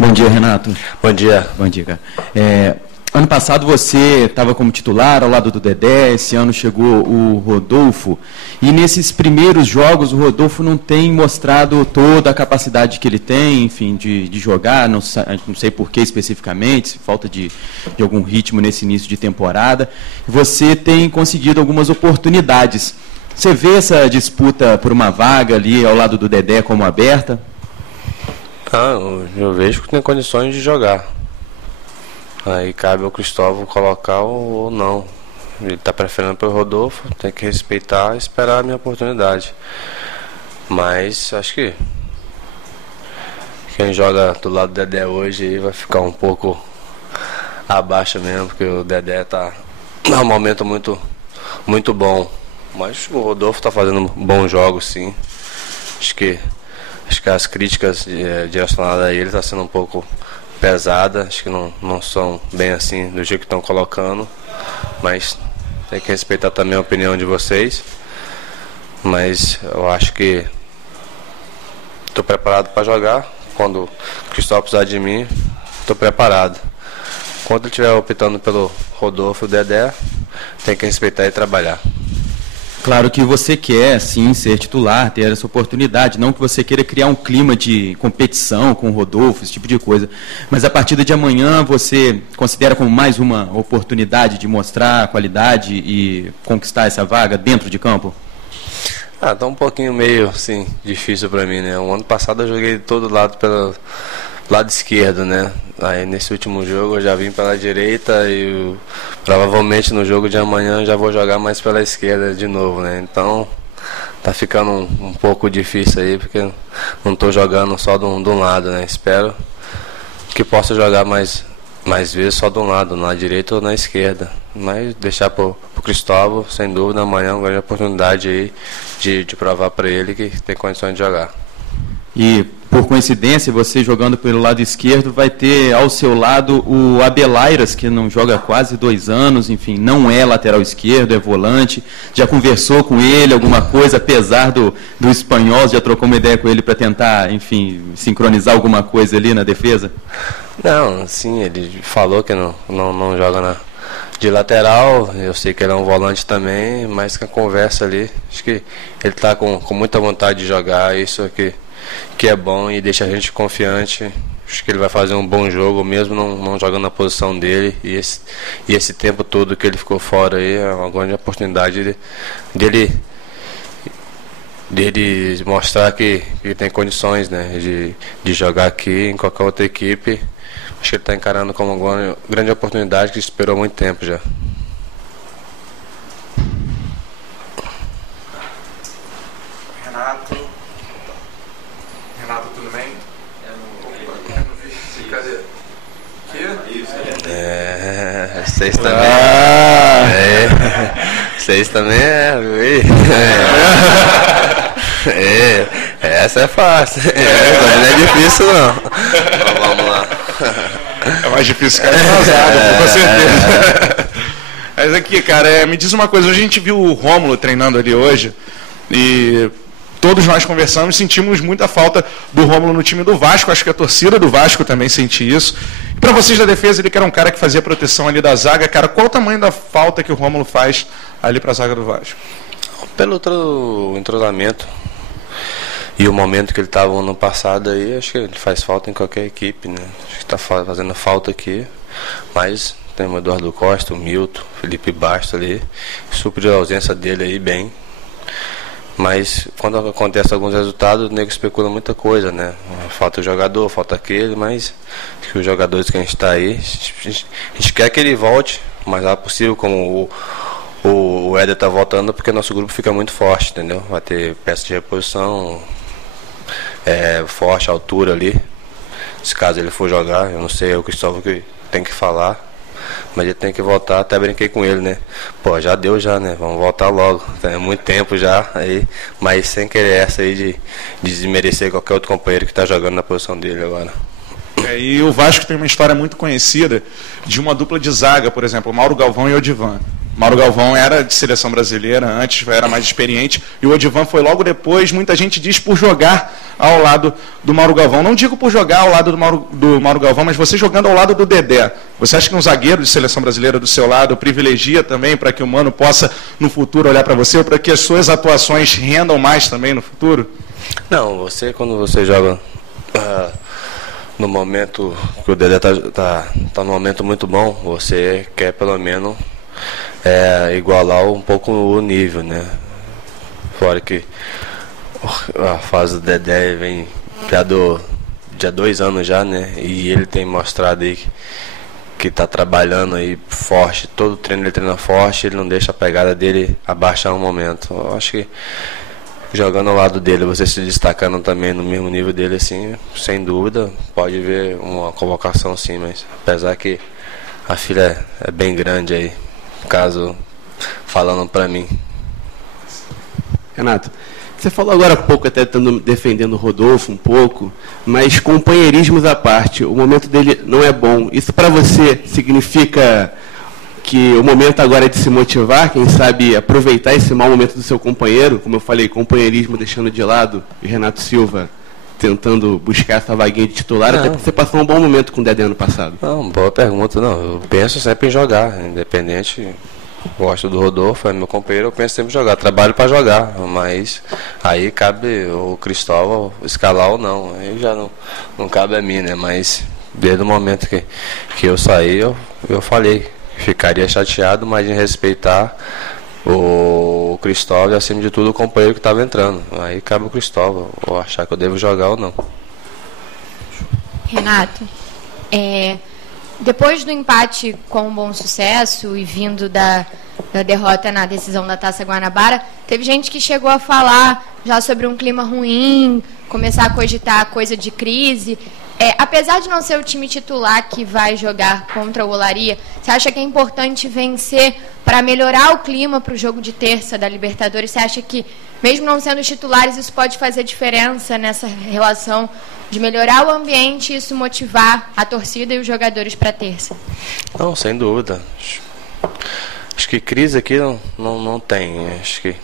Bom dia, Renato. Bom dia. Bom dia, cara. Ano passado você estava como titular ao lado do Dedé, esse ano chegou o Rodolfo, e nesses primeiros jogos o Rodolfo não tem mostrado toda a capacidade que ele tem, enfim, de jogar, não sei por que especificamente, se falta de algum ritmo nesse início de temporada. Você tem conseguido algumas oportunidades. Você vê essa disputa por uma vaga ali ao lado do Dedé como aberta? Eu vejo que tem condições de jogar. Aí cabe ao Cristóvão colocar ou não. Ele está preferindo pelo Rodolfo, tem que respeitar e esperar a minha oportunidade. Mas acho que quem joga do lado do Dedé hoje aí vai ficar um pouco abaixo mesmo, porque o Dedé está num momento muito bom. Mas o Rodolfo está fazendo bons jogos, sim. Acho que as críticas direcionadas a ele estão sendo um pouco pesada, acho que não são bem assim do jeito que estão colocando, mas tem que respeitar também a opinião de vocês. Mas eu acho que estou preparado para jogar. Quando o Cristóvão precisar de mim, estou preparado. Quando ele estiver optando pelo Rodolfo e o Dedé, tem que respeitar e trabalhar. Claro que você quer, sim, ser titular, ter essa oportunidade, não que você queira criar um clima de competição com o Rodolfo, esse tipo de coisa. Mas a partida de amanhã você considera como mais uma oportunidade de mostrar a qualidade e conquistar essa vaga dentro de campo? Tá um pouquinho meio, assim, difícil para mim, né? O ano passado eu joguei de todo lado pelo lado esquerdo, né? Aí nesse último jogo eu já vim pela direita e provavelmente no jogo de amanhã eu já vou jogar mais pela esquerda de novo, né? Então tá ficando um pouco difícil aí, porque não tô jogando só de um lado, né? Espero que possa jogar mais vezes só de um lado, na direita ou na esquerda. Mas deixar pro Cristóvão, sem dúvida, amanhã é uma grande oportunidade aí de provar para ele que tem condições de jogar. E, por coincidência, você jogando pelo lado esquerdo vai ter ao seu lado o Abelairas, que não joga há quase 2 anos, enfim, não é lateral esquerdo, é volante. Já conversou com ele alguma coisa, apesar do espanhol, já trocou uma ideia com ele para tentar, enfim, sincronizar alguma coisa ali na defesa? Não, sim, ele falou que não joga de lateral, eu sei que ele é um volante também, mas com a conversa ali, acho que ele está com muita vontade de jogar, isso aqui que é bom e deixa a gente confiante. Acho que ele vai fazer um bom jogo, mesmo não jogando na posição dele. E esse tempo todo que ele ficou fora aí é uma grande oportunidade dele mostrar que tem condições, né, de jogar aqui em qualquer outra equipe. Acho que ele está encarando como uma grande oportunidade que esperou muito tempo já. Renato, tudo bem? Eu não vi. Cadê? Vocês também. Vocês também essa é fácil. Não é difícil não. Então, vamos lá. É mais difícil ficar atrasado, com certeza. Mas aqui, cara, me diz uma coisa. A gente viu o Rômulo treinando ali hoje e todos nós conversamos e sentimos muita falta do Rômulo no time do Vasco. Acho que a torcida do Vasco também sente isso. E para vocês da defesa, ele que era um cara que fazia proteção ali da zaga, cara, qual o tamanho da falta que o Rômulo faz ali para a zaga do Vasco? Pelo outro entrosamento e o momento que ele estava ano passado aí, acho que ele faz falta em qualquer equipe, né? Acho que está fazendo falta aqui, mas tem o Eduardo Costa, o Milton, o Felipe Bastos ali, supriu a ausência dele aí bem. Mas quando acontece alguns resultados, o nego especula muita coisa, né? Falta o jogador, falta aquele, mas acho que os jogadores que a gente está aí, a gente quer que ele volte o mais rápido possível, como o Éder está voltando, porque nosso grupo fica muito forte, entendeu? Vai ter peça de reposição forte, altura ali. Se caso ele for jogar, eu não sei, é o Cristóvão que tem que falar. Mas ele tem que voltar, até brinquei com ele, né? Pô, já deu já, né? Vamos voltar logo. É muito tempo já, aí, mas sem querer essa aí de desmerecer qualquer outro companheiro que está jogando na posição dele agora. E o Vasco tem uma história muito conhecida de uma dupla de zaga, por exemplo, Mauro Galvão e Odivan. Mauro Galvão era de seleção brasileira antes, era mais experiente, e o Odivan foi logo depois. Muita gente diz por jogar ao lado do Mauro Galvão. Não digo por jogar ao lado do Mauro Galvão, mas você jogando ao lado do Dedé. Você acha que um zagueiro de seleção brasileira do seu lado privilegia também para que o Mano possa, no futuro, olhar para você, ou para que as suas atuações rendam mais também no futuro? Não, quando você joga no momento que o Dedé tá num momento muito bom, você quer pelo menos igualar um pouco o nível, né? Fora que a fase do Dedé vem já há 2 anos já, né? E ele tem mostrado aí que tá trabalhando aí forte, todo treino ele treina forte, ele não deixa a pegada dele abaixar um momento. Eu acho que jogando ao lado dele, você se destacando também no mesmo nível dele, assim, sem dúvida, pode ver uma convocação sim, mas apesar que a filha é bem grande aí, caso falando pra mim. Renato, você falou agora há pouco, até defendendo o Rodolfo um pouco, mas companheirismos à parte, o momento dele não é bom. Isso para você significa que o momento agora é de se motivar, quem sabe aproveitar esse mau momento do seu companheiro, como eu falei, companheirismo deixando de lado, e Renato Silva tentando buscar essa vaguinha de titular, até porque você passou um bom momento com o Dedé ano passado. Não, boa pergunta, não. Eu penso sempre em jogar, independente. Gosto do Rodolfo, é meu companheiro, eu penso sempre em jogar. Trabalho para jogar, mas aí cabe o Cristóvão escalar ou não. Aí já não cabe a mim, né? Mas desde o momento que eu saí, eu falei. Ficaria chateado, mas em respeitar o Cristóvão e, acima de tudo, o companheiro que estava entrando. Aí cabe o Cristóvão, ou achar que eu devo jogar ou não. Renato, depois do empate com um Bom Sucesso e vindo da derrota na decisão da Taça Guanabara, teve gente que chegou a falar já sobre um clima ruim, começar a cogitar coisa de crise. Apesar de não ser o time titular que vai jogar contra o Olaria, você acha que é importante vencer para melhorar o clima para o jogo de terça da Libertadores? Você acha que, mesmo não sendo os titulares, isso pode fazer diferença nessa relação de melhorar o ambiente e isso motivar a torcida e os jogadores para terça? Não, sem dúvida. Acho que crise aqui não tem. Acho que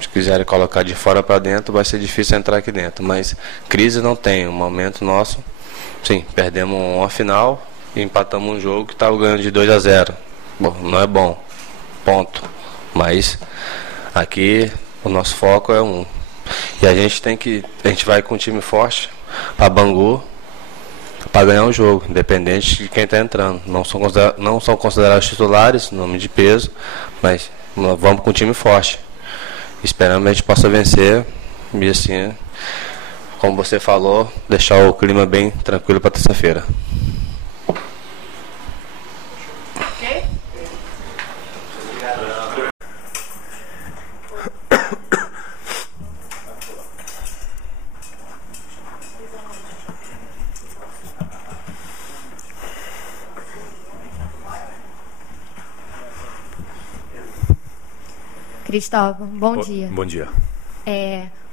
se quiserem colocar de fora para dentro, vai ser difícil entrar aqui dentro. Mas crise não tem. O momento nosso... Sim, perdemos uma final e empatamos um jogo que estava ganhando de 2-0. Bom, não é bom, ponto. Mas aqui o nosso foco é um. E a gente vai com um time forte para Bangu para ganhar o jogo, independente de quem está entrando. Não são considerados titulares, nome de peso, mas vamos com um time forte. Esperamos que a gente possa vencer e assim, como você falou, deixar o clima bem tranquilo para terça-feira. Ok? Cristóvão, bom dia. Bom dia.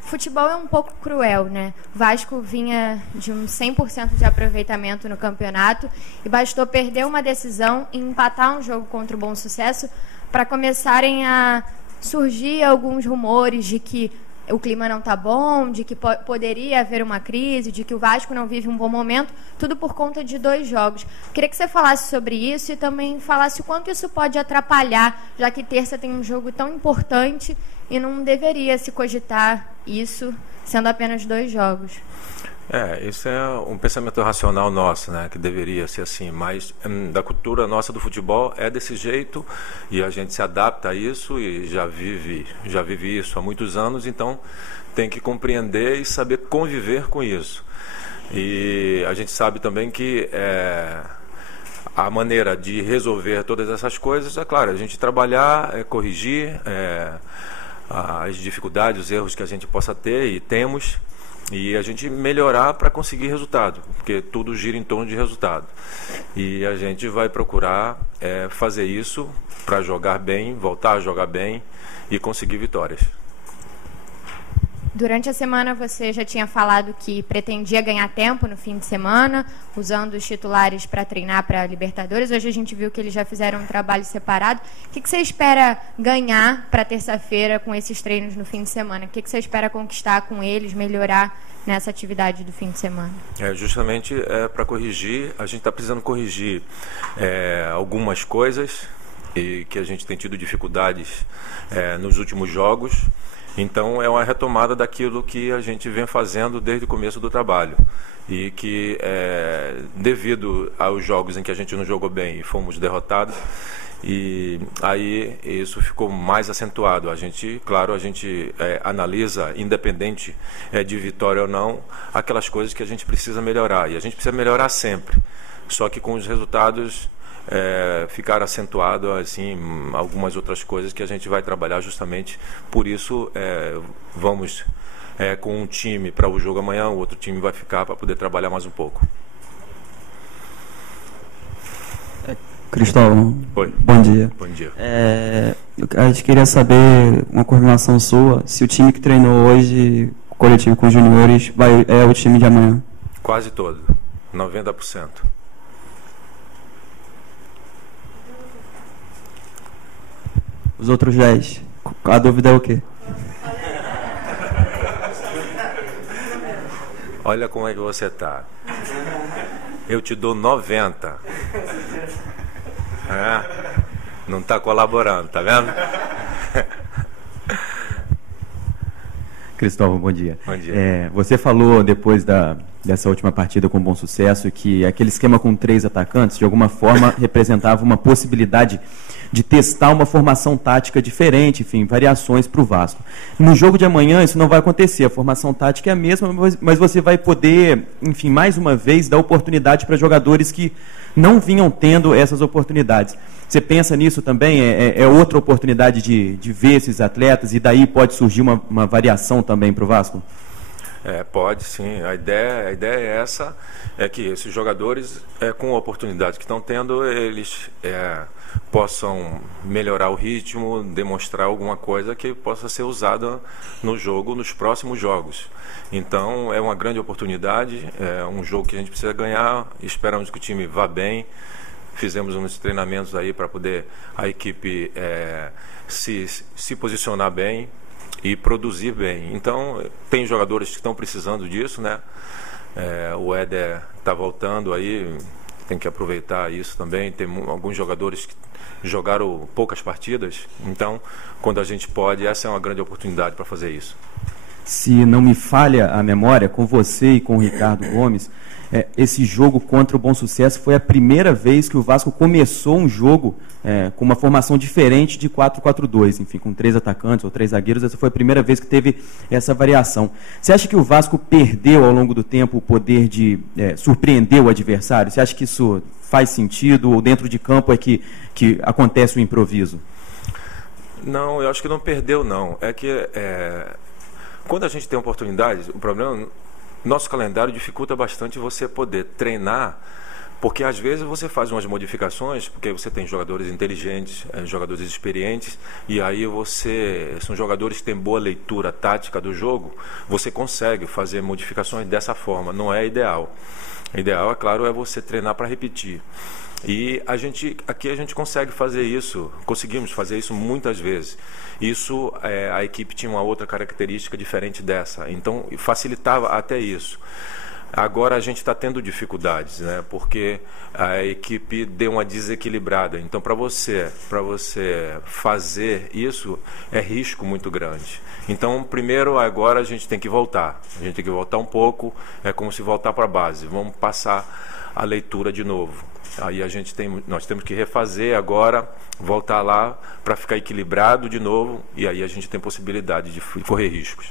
Futebol é um pouco cruel, né? O Vasco vinha de um 100% de aproveitamento no campeonato e bastou perder uma decisão e empatar um jogo contra o Bom Sucesso para começarem a surgir alguns rumores de que o clima não está bom, de que poderia haver uma crise, de que o Vasco não vive um bom momento, tudo por conta de 2 jogos. Queria que você falasse sobre isso e também falasse o quanto isso pode atrapalhar, já que terça tem um jogo tão importante e não deveria se cogitar isso sendo apenas 2 jogos. Isso é um pensamento racional nosso, né, que deveria ser assim, mas da cultura nossa do futebol é desse jeito e a gente se adapta a isso e já vive isso há muitos anos, então tem que compreender e saber conviver com isso. E a gente sabe também que a maneira de resolver todas essas coisas, é claro, a gente trabalhar, corrigir as dificuldades, os erros que a gente possa ter e temos, e a gente melhorar para conseguir resultado, porque tudo gira em torno de resultado. E a gente vai procurar fazer isso para jogar bem, voltar a jogar bem e conseguir vitórias. Durante a semana você já tinha falado que pretendia ganhar tempo no fim de semana, usando os titulares para treinar para a Libertadores. Hoje a gente viu que eles já fizeram um trabalho separado. O que você espera ganhar para terça-feira com esses treinos no fim de semana? O que você espera conquistar com eles, melhorar nessa atividade do fim de semana? Justamente para corrigir, a gente está precisando corrigir algumas coisas e que a gente tem tido dificuldades nos últimos jogos. Então, é uma retomada daquilo que a gente vem fazendo desde o começo do trabalho. E que, devido aos jogos em que a gente não jogou bem e fomos derrotados, e aí isso ficou mais acentuado. A gente analisa, independente de vitória ou não, aquelas coisas que a gente precisa melhorar. E a gente precisa melhorar sempre. Só que com os resultados... ficar acentuado assim algumas outras coisas que a gente vai trabalhar justamente por isso. Vamos com um time para o jogo amanhã, o outro time vai ficar para poder trabalhar mais um pouco. Cristóvão, Oi. Bom dia. Bom dia. A gente queria saber uma coordenação sua, se o time que treinou hoje, coletivo com os juniores, é o time de amanhã. Quase todo, 90%. Os outros 10, a dúvida é o quê? Olha como é que você tá. Eu te dou 90. Não está colaborando, tá vendo? Cristóvão, bom dia. Bom dia. Você falou depois dessa última partida com Bom Sucesso que aquele esquema com 3 atacantes de alguma forma representava uma possibilidade de testar uma formação tática diferente, enfim, variações para o Vasco. No jogo de amanhã isso não vai acontecer, a formação tática é a mesma, mas você vai poder, enfim, mais uma vez dar oportunidade para jogadores que não vinham tendo essas oportunidades. Você pensa nisso também? É outra oportunidade de ver esses atletas e daí pode surgir uma variação também para o Vasco? Pode sim, a ideia é essa, que esses jogadores com a oportunidade que estão tendo, eles possam melhorar o ritmo, demonstrar alguma coisa que possa ser usada no jogo, nos próximos jogos. Então é uma grande oportunidade, é um jogo que a gente precisa ganhar, esperamos que o time vá bem. Fizemos uns treinamentos aí para poder a equipe se posicionar bem e produzir bem. Então, tem jogadores que estão precisando disso, né? O Éder está voltando aí, tem que aproveitar isso também. Tem alguns jogadores que jogaram poucas partidas, então, quando a gente pode, essa é uma grande oportunidade para fazer isso. Se não me falha a memória, com você e com o Ricardo Gomes, esse jogo contra o Bom Sucesso foi a primeira vez que o Vasco começou um jogo com uma formação diferente de 4-4-2, enfim, com 3 atacantes ou 3 zagueiros. Essa foi a primeira vez que teve essa variação. Você acha que o Vasco perdeu ao longo do tempo o poder de surpreender o adversário? Você acha que isso faz sentido ou dentro de campo é que acontece o improviso? Não, eu acho que não perdeu, não. É que quando a gente tem oportunidades, o problema... Nosso calendário dificulta bastante você poder treinar, porque às vezes você faz umas modificações, porque você tem jogadores inteligentes, jogadores experientes, e aí são jogadores que têm boa leitura tática do jogo, você consegue fazer modificações dessa forma, não é ideal. O ideal, é claro, é você treinar para repetir. E aqui a gente consegue fazer isso, conseguimos fazer isso muitas vezes. Isso, a equipe tinha uma outra característica diferente dessa, então facilitava até isso. Agora a gente está tendo dificuldades, né? Porque a equipe deu uma desequilibrada. Então, para você fazer isso, é risco muito grande. Então, primeiro, agora a gente tem que voltar. A gente tem que voltar um pouco, é como se voltar para a base. Vamos passar a leitura de novo. Aí nós temos que refazer agora, voltar lá para ficar equilibrado de novo, e aí a gente tem possibilidade de correr riscos.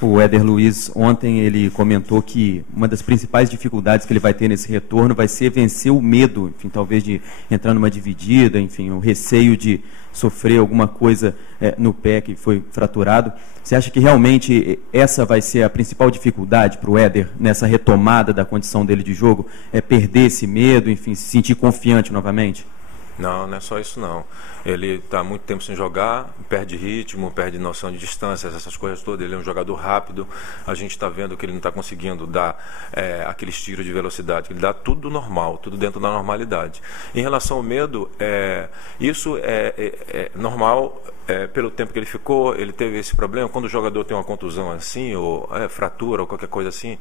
O Éder Luiz, ontem, ele comentou que uma das principais dificuldades que ele vai ter nesse retorno vai ser vencer o medo, enfim, talvez de entrar numa dividida, enfim, o receio de sofrer alguma coisa no pé que foi fraturado. Você acha que realmente essa vai ser a principal dificuldade para o Éder nessa retomada da condição dele de jogo? É perder esse medo, enfim, se sentir confiante novamente? Não, não é só isso não. Ele está muito tempo sem jogar, perde ritmo, perde noção de distância, essas coisas todas. Ele é um jogador rápido. A gente está vendo que ele não está conseguindo dar aqueles tiros de velocidade. Ele dá tudo normal, tudo dentro da normalidade. Em relação ao medo, isso é normal. Pelo tempo que ele ficou, ele teve esse problema. Quando o jogador tem uma contusão assim, ou fratura, ou qualquer coisa assim,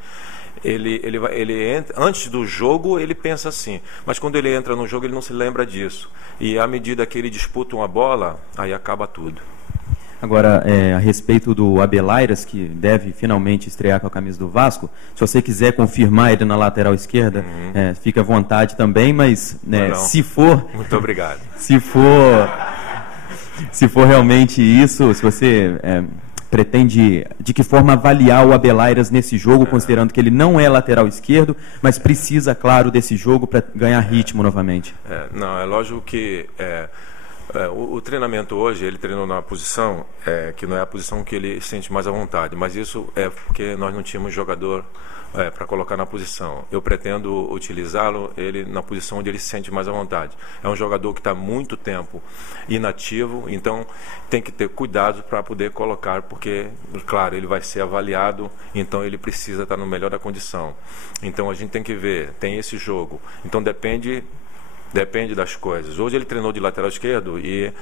ele entra, antes do jogo ele pensa assim, mas quando ele entra no jogo ele não se lembra disso. E à medida que ele disputa uma bola, aí acaba tudo. Agora, a respeito do Abelairas, que deve finalmente estrear com a camisa do Vasco, se você quiser confirmar ele na lateral esquerda, fica à vontade também, mas se for... Muito obrigado. Se for realmente isso, se você pretende, de que forma avaliar o Abelairas nesse jogo, considerando que ele não é lateral esquerdo, mas precisa, claro, desse jogo para ganhar ritmo novamente? Não, é lógico que o treinamento hoje, ele treinou na posição que não é a posição que ele sente mais à vontade, mas isso é porque nós não tínhamos jogador para colocar na posição. Eu pretendo utilizá-lo ele na posição onde ele se sente mais à vontade. É um jogador que está muito tempo inativo, então tem que ter cuidado para poder colocar, porque, claro, ele vai ser avaliado, então ele precisa estar no melhor da condição. Então a gente tem que ver, tem esse jogo. Então depende das coisas. Hoje ele treinou de lateral esquerdo e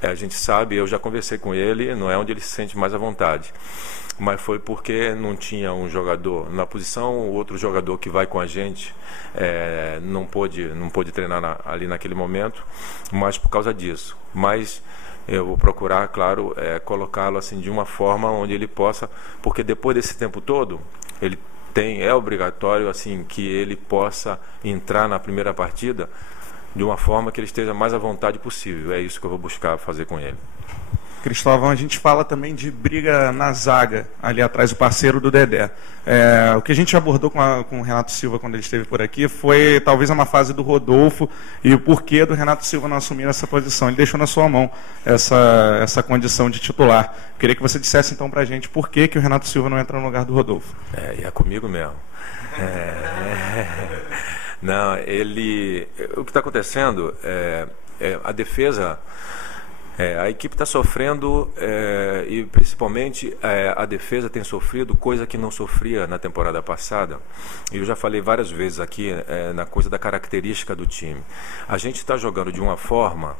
a gente sabe, eu já conversei com ele, não é onde ele se sente mais à vontade. Mas foi porque não tinha um jogador na posição, o outro jogador que vai com a gente não pôde treinar ali naquele momento, mas por causa disso. Mas eu vou procurar, claro, colocá-lo assim de uma forma onde ele possa, porque depois desse tempo todo, é obrigatório assim que ele possa entrar na primeira partida de uma forma que ele esteja mais à vontade possível. É isso que eu vou buscar fazer com ele. Cristóvão, a gente fala também de briga na zaga, ali atrás, o parceiro do Dedé. O que a gente abordou com o Renato Silva quando ele esteve por aqui foi talvez uma fase do Rodolfo e o porquê do Renato Silva não assumir essa posição. Ele deixou na sua mão essa condição de titular. Queria que você dissesse então pra gente por que o Renato Silva não entra no lugar do Rodolfo. E é comigo mesmo. Não, o que está acontecendo a defesa... a equipe está sofrendo e principalmente a defesa tem sofrido coisa que não sofria na temporada passada. Eu já falei várias vezes aqui na coisa da característica do time. A gente está jogando de uma forma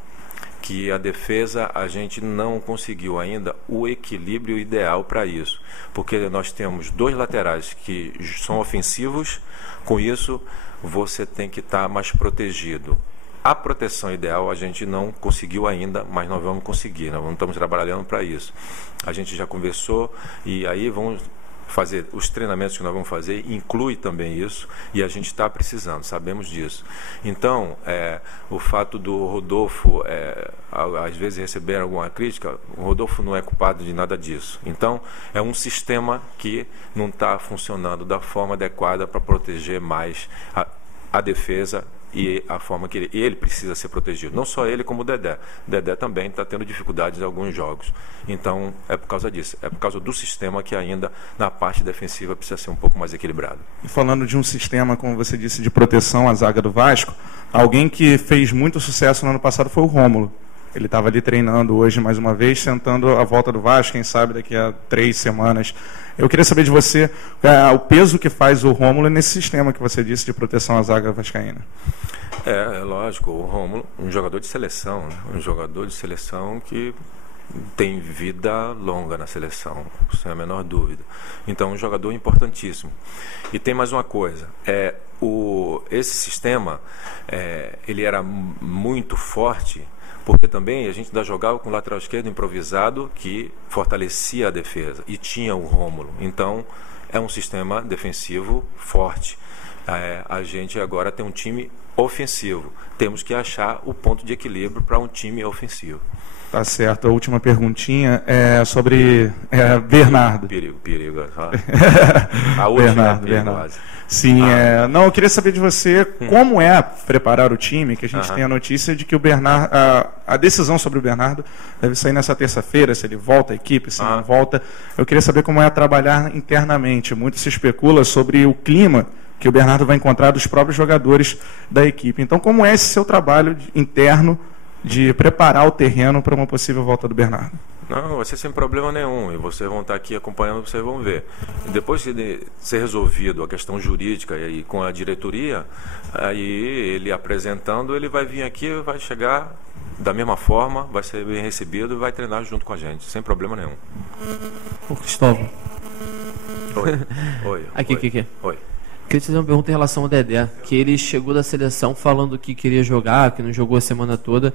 que a defesa a gente não conseguiu ainda o equilíbrio ideal para isso, porque nós temos dois laterais que são ofensivos, com isso você tem que estar mais protegido. A proteção ideal a gente não conseguiu ainda, mas nós vamos conseguir, nós estamos trabalhando para isso. A gente já conversou e aí vamos fazer os treinamentos que nós vamos fazer, inclui também isso, e a gente está precisando, sabemos disso. Então, o fato do Rodolfo, às vezes receber alguma crítica, o Rodolfo não é culpado de nada disso. Então, é um sistema que não está funcionando da forma adequada para proteger mais a defesa e a forma que ele precisa ser protegido. Não só ele, como o Dedé. O Dedé também está tendo dificuldades em alguns jogos. Então, é por causa disso. É por causa do sistema que ainda, na parte defensiva, precisa ser um pouco mais equilibrado. E falando de um sistema, como você disse, de proteção à zaga do Vasco, alguém que fez muito sucesso no ano passado foi o Rômulo. Ele estava ali treinando hoje mais uma vez, tentando a volta do Vasco, quem sabe daqui a 3 semanas. Eu queria saber de você o peso que faz o Rômulo nesse sistema que você disse de proteção à zaga vascaína. É lógico, o Rômulo, um jogador de seleção, né? Um jogador de seleção que tem vida longa na seleção, sem a menor dúvida. Então, um jogador importantíssimo. E tem mais uma coisa, esse sistema, ele era muito forte, porque também a gente ainda jogava com o lateral esquerdo improvisado que fortalecia a defesa e tinha o Rômulo. Então é um sistema defensivo forte. A gente agora tem um time ofensivo. Temos que achar o ponto de equilíbrio para um time ofensivo. Tá certo. A última perguntinha é sobre Bernardo. Perigo. A última Bernardo. Sim, não, eu queria saber de você como preparar o time, que a gente tem a notícia de que o Bernardo, a decisão sobre o Bernardo deve sair nessa terça-feira, se ele volta à equipe, se não volta. Eu queria saber como é trabalhar internamente. Muito se especula sobre o clima que o Bernardo vai encontrar dos próprios jogadores da equipe. Então, como é esse seu trabalho interno de preparar o terreno para uma possível volta do Bernardo? Não, vai ser sem problema nenhum. E vocês vão estar aqui acompanhando, vocês vão ver. Depois de ser resolvido a questão jurídica e com a diretoria, aí ele apresentando, ele vai vir aqui, vai chegar da mesma forma, vai ser bem recebido e vai treinar junto com a gente, sem problema nenhum. Ô, Cristóvão. Oi. Aqui, Kiki. Oi. Queria te fazer uma pergunta em relação ao Dedé, que ele chegou da seleção falando que queria jogar, que não jogou a semana toda,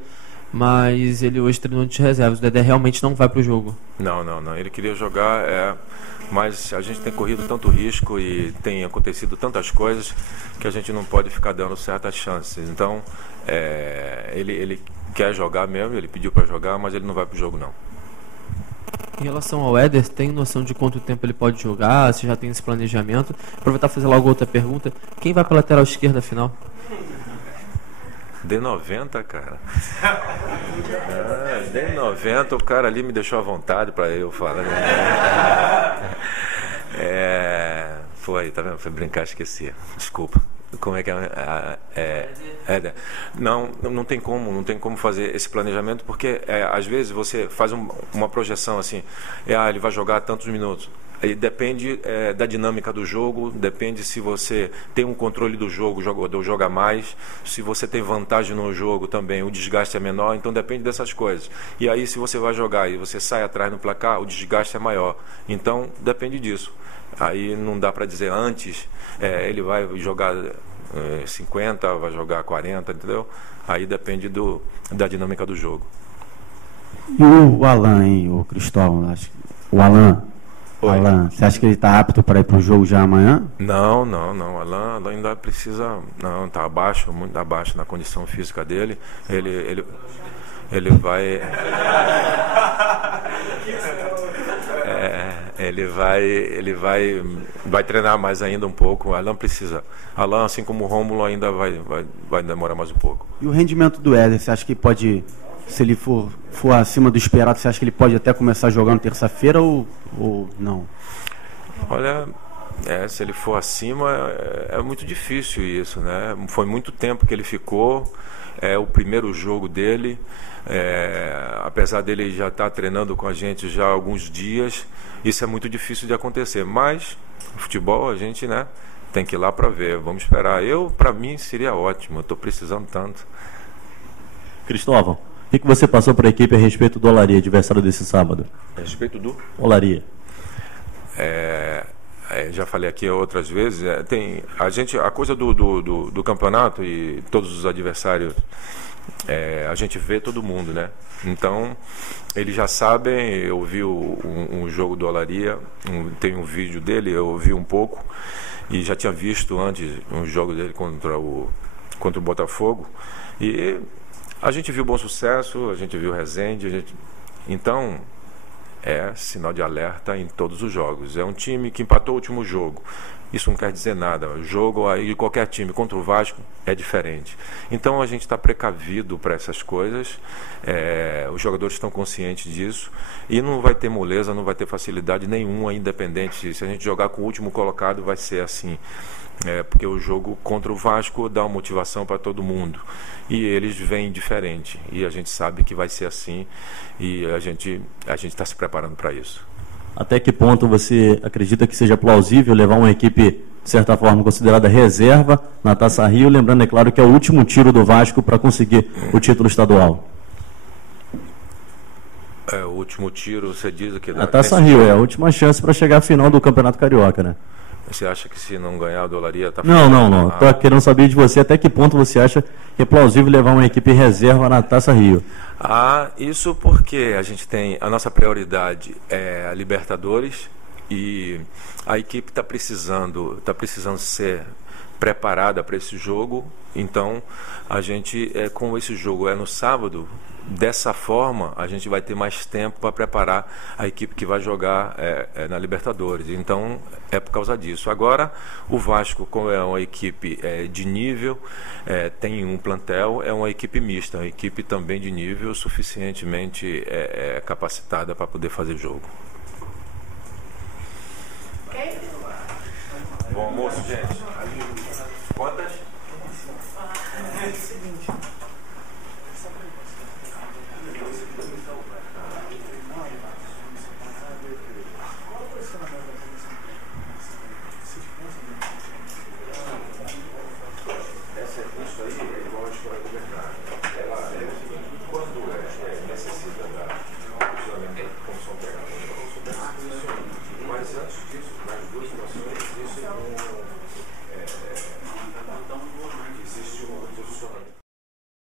mas ele hoje treinou de reservas. O Dedé realmente não vai para o jogo. Não. Ele queria jogar, mas a gente tem corrido tanto risco e tem acontecido tantas coisas que a gente não pode ficar dando certas chances. Então, ele quer jogar mesmo, ele pediu para jogar, mas ele não vai para o jogo, não. Em relação ao Éder, tem noção de quanto tempo ele pode jogar? Se já tem esse planejamento? Aproveitar e fazer logo outra pergunta. Quem vai para a lateral esquerda final? D90, cara. D90, o cara ali me deixou à vontade para eu falar. Foi, tá vendo? Foi brincar, esqueci. Desculpa. Como é que não tem como fazer esse planejamento, porque às vezes você faz uma projeção assim, ele vai jogar tantos minutos. Aí depende da dinâmica do jogo, depende se você tem um controle do jogo, o jogador joga mais, se você tem vantagem no jogo também, o desgaste é menor, então depende dessas coisas. E aí se você vai jogar e você sai atrás no placar, o desgaste é maior. Então depende disso. Aí não dá para dizer antes, ele vai jogar 50, vai jogar 40, entendeu? Aí depende da dinâmica do jogo. E o Alan, hein, o Cristóvão? O Alan, você acha que ele está apto para ir para o jogo já amanhã? Não. Alan ainda precisa. Não, está abaixo, muito abaixo na condição física dele. Ele vai. Ele vai treinar mais ainda um pouco. O Alan precisa. Alan, assim como o Rômulo, ainda vai demorar mais um pouco. E o rendimento do Éder, você acha que pode, se ele for acima do esperado, você acha que ele pode até começar jogando terça-feira ou não? Olha, se ele for acima, é muito difícil isso, né? Foi muito tempo que ele ficou, é o primeiro jogo dele, apesar dele já estar treinando com a gente já há alguns dias, isso é muito difícil de acontecer, mas futebol a gente, né, tem que ir lá para ver, vamos esperar. Para mim seria ótimo, eu estou precisando tanto. Cristóvão, o que você passou para a equipe a respeito do Olaria, adversário desse sábado? A respeito do? Olaria. Já falei aqui outras vezes, a coisa do campeonato e todos os adversários, a gente vê todo mundo, né? Então, eles já sabem, eu vi um jogo do Olaria, tem um vídeo dele, eu vi um pouco, e já tinha visto antes um jogo dele contra o Botafogo, e a gente viu Bom Sucesso, a gente viu Resende, então é sinal de alerta em todos os jogos. É um time que empatou o último jogo. Isso não quer dizer nada. O jogo aí de qualquer time contra o Vasco é diferente. Então a gente está precavido para essas coisas. Os jogadores estão conscientes disso e não vai ter moleza, não vai ter facilidade nenhuma, independente. Se a gente jogar com o último colocado, vai ser assim. Porque o jogo contra o Vasco dá uma motivação para todo mundo e eles vêm diferente e a gente sabe que vai ser assim e a gente está se preparando para isso. Até que ponto você acredita que seja plausível levar uma equipe, de certa forma, considerada reserva na Taça Rio, lembrando, é claro, que é o último tiro do Vasco para conseguir o título estadual? O último tiro, você diz que... A Taça Rio é a última chance para chegar à final do Campeonato Carioca, né? Você acha que se não ganhar a Olaria está... Não. Estou querendo saber de você até que ponto você acha que é plausível levar uma equipe reserva na Taça Rio. Isso porque a gente tem... A nossa prioridade é a Libertadores e a equipe está precisando ser preparada para esse jogo. Então, a gente, como esse jogo é no sábado, dessa forma a gente vai ter mais tempo para preparar a equipe que vai jogar na Libertadores. Então é por causa disso. Agora o Vasco, como é uma equipe de nível, tem um plantel, é uma equipe mista, uma equipe também de nível suficientemente capacitada para poder fazer jogo. Bom almoço, gente. Mas antes disso, nas duas situações,